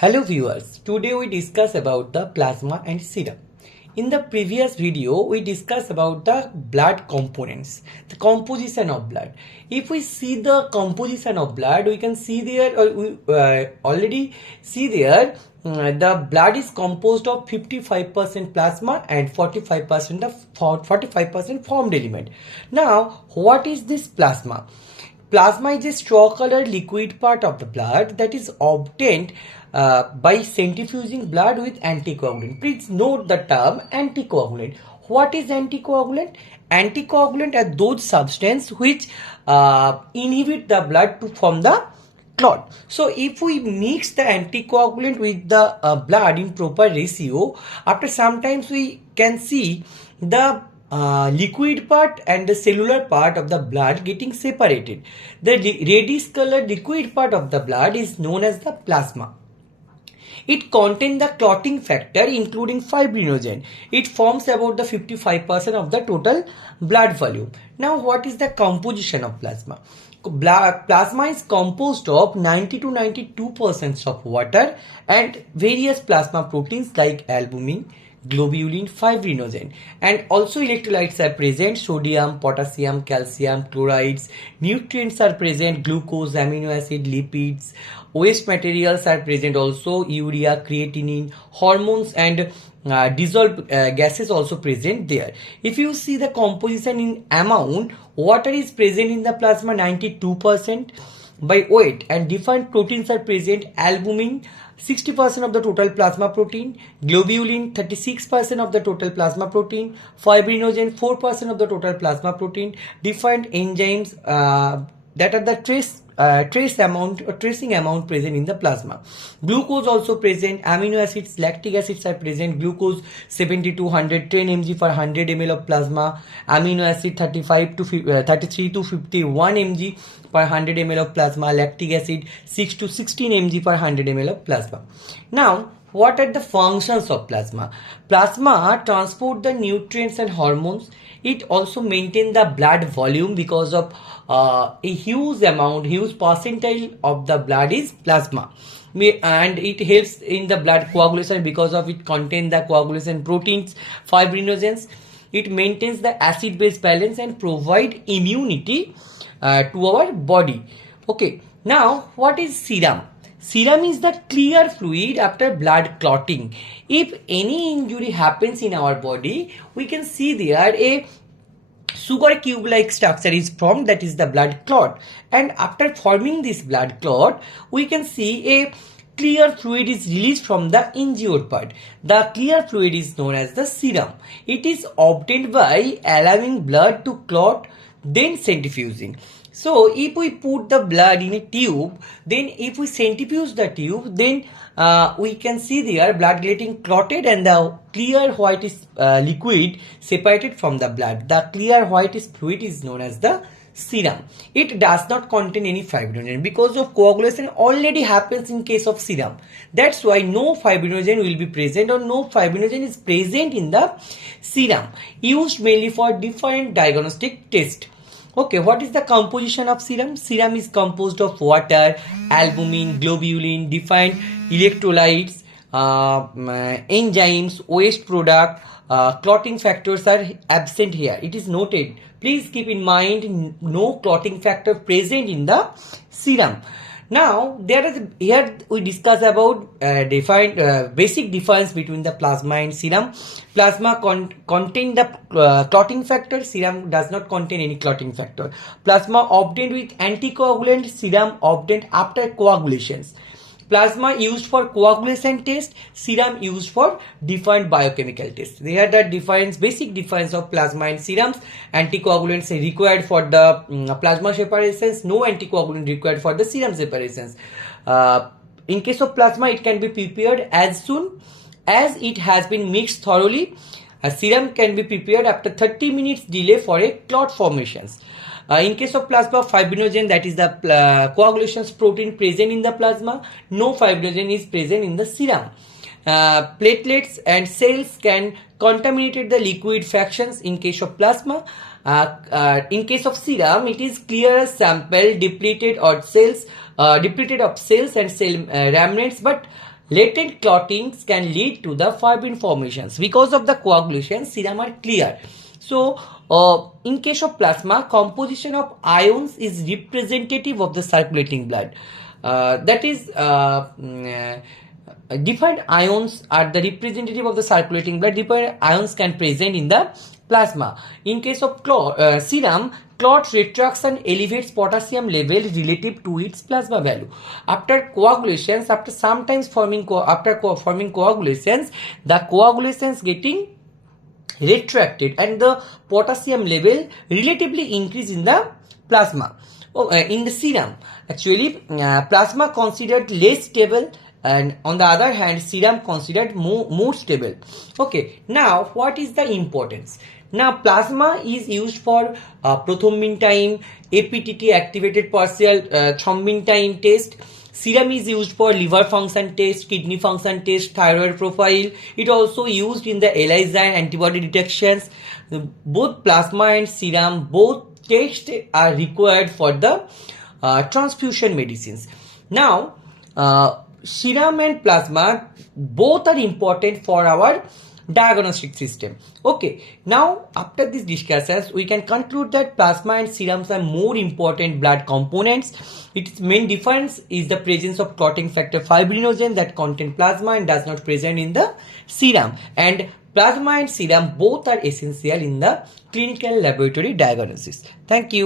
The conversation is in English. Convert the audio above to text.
Hello viewers, today we discuss about the plasma and serum. In the previous video, we discussed about the blood components, the composition of blood. If we see the composition of blood, we can see there, we already see there, the blood is composed of 55% plasma and 45% formed element. Now, what is this plasma? Plasma is a straw colored liquid part of the blood that is obtained by centrifuging blood with anticoagulant. Please note the term anticoagulant. What is anticoagulant? Anticoagulant are those substances which inhibit the blood to form the clot. So if we mix the anticoagulant with the blood in proper ratio, after sometimes we can see the liquid part and the cellular part of the blood getting separated. The reddish colored liquid part of the blood is known as the plasma. It contains the clotting factor including fibrinogen. It forms about the 55% of the total blood volume. Now what is the composition of plasma? Plasma is composed of 90 to 92% of water and various plasma proteins like albumin, globulin, fibrinogen, and also electrolytes are present: sodium, potassium, calcium, chlorides. Nutrients are present: glucose, amino acid, lipids. Waste materials are present also: urea, creatinine. Hormones and dissolved gases also present there. If you see the composition in amount, water is present in the plasma 92% by weight, and different proteins are present: albumin 60% of the total plasma protein, globulin 36% of the total plasma protein, fibrinogen 4% of the total plasma protein, different enzymes that are the tracing amount present in the plasma. Glucose also present, amino acids, lactic acids are present. Glucose 70 to 110 mg per 100 ml of plasma, amino acid 33 to 51 mg per 100 ml of plasma, lactic acid 6 to 16 mg per 100 ml of plasma. Now, what are the functions of plasma? Plasma transport the nutrients and hormones. It also maintains the blood volume because of a huge percentile of the blood is plasma. And it helps in the blood coagulation because of it contains the coagulation proteins, fibrinogens. It maintains the acid-base balance and provide immunity to our body. Okay, now what is serum? Serum is the clear fluid after blood clotting. If any injury happens in our body, we can see there a sugar cube like structure is formed, that is the blood clot, and after forming this blood clot we can see a clear fluid is released from the injured part. The clear fluid is known as the serum. It is obtained by allowing blood to clot, then centrifuging. So if we put the blood in a tube, then if we centrifuge the tube, then we can see there blood getting clotted and the clear white is liquid separated from the blood. The clear white is fluid is known as the serum. It does not contain any fibrinogen because of coagulation already happens in case of serum. That's why no fibrinogen will be present, or no fibrinogen is present in the serum, used mainly for different diagnostic tests. Okay, what is the composition of serum? Serum is composed of water, albumin, globulin, different electrolytes, enzymes, waste product, clotting factors are absent here. It is noted. Please keep in mind no clotting factor present in the serum. Now, here we discuss about basic difference between the plasma and serum. Plasma contain the clotting factor. Serum does not contain any clotting factor. Plasma obtained with anticoagulant. Serum obtained after coagulations. Plasma used for coagulation test, serum used for different biochemical tests. They are the basic difference of plasma and serums. Anticoagulants are required for the plasma separations, no anticoagulant required for the serum separations. In case of plasma, it can be prepared as soon as it has been mixed thoroughly. A serum can be prepared after 30 minutes delay for a clot formations. In case of plasma, fibrinogen, that is the coagulation protein present in the plasma, no fibrinogen is present in the serum. Platelets and cells can contaminate the liquid fractions in case of plasma. In case of serum, it is clear as sample depleted of cells and cell remnants, but Latent clottings can lead to the fibrin formations. Because of the coagulation, serum are clear. So, in case of plasma, composition of ions is representative of the circulating blood. That is, different ions are the representative of the circulating blood. Different ions can present in the plasma. In case of serum, clot retraction elevates potassium level relative to its plasma value. After coagulations, after sometimes forming coagulations, the coagulations getting retracted and the potassium level relatively increase in the plasma. In the serum, actually, plasma considered less stable, and on the other hand, serum considered more stable. Okay, now what is the importance? Now, plasma is used for prothrombin time, APTT activated partial thrombin time test. Serum is used for liver function test, kidney function test, thyroid profile. It also used in the ELISA and antibody detections. Both plasma and serum, both tests are required for the transfusion medicines. Now, serum and plasma both are important for our diagnostic system. Okay, now after these discussions, we can conclude that plasma and serums are more important blood components. Its main difference is the presence of clotting factor fibrinogen that contain plasma and does not present in the serum. And plasma and serum both are essential in the clinical laboratory diagnosis. Thank you.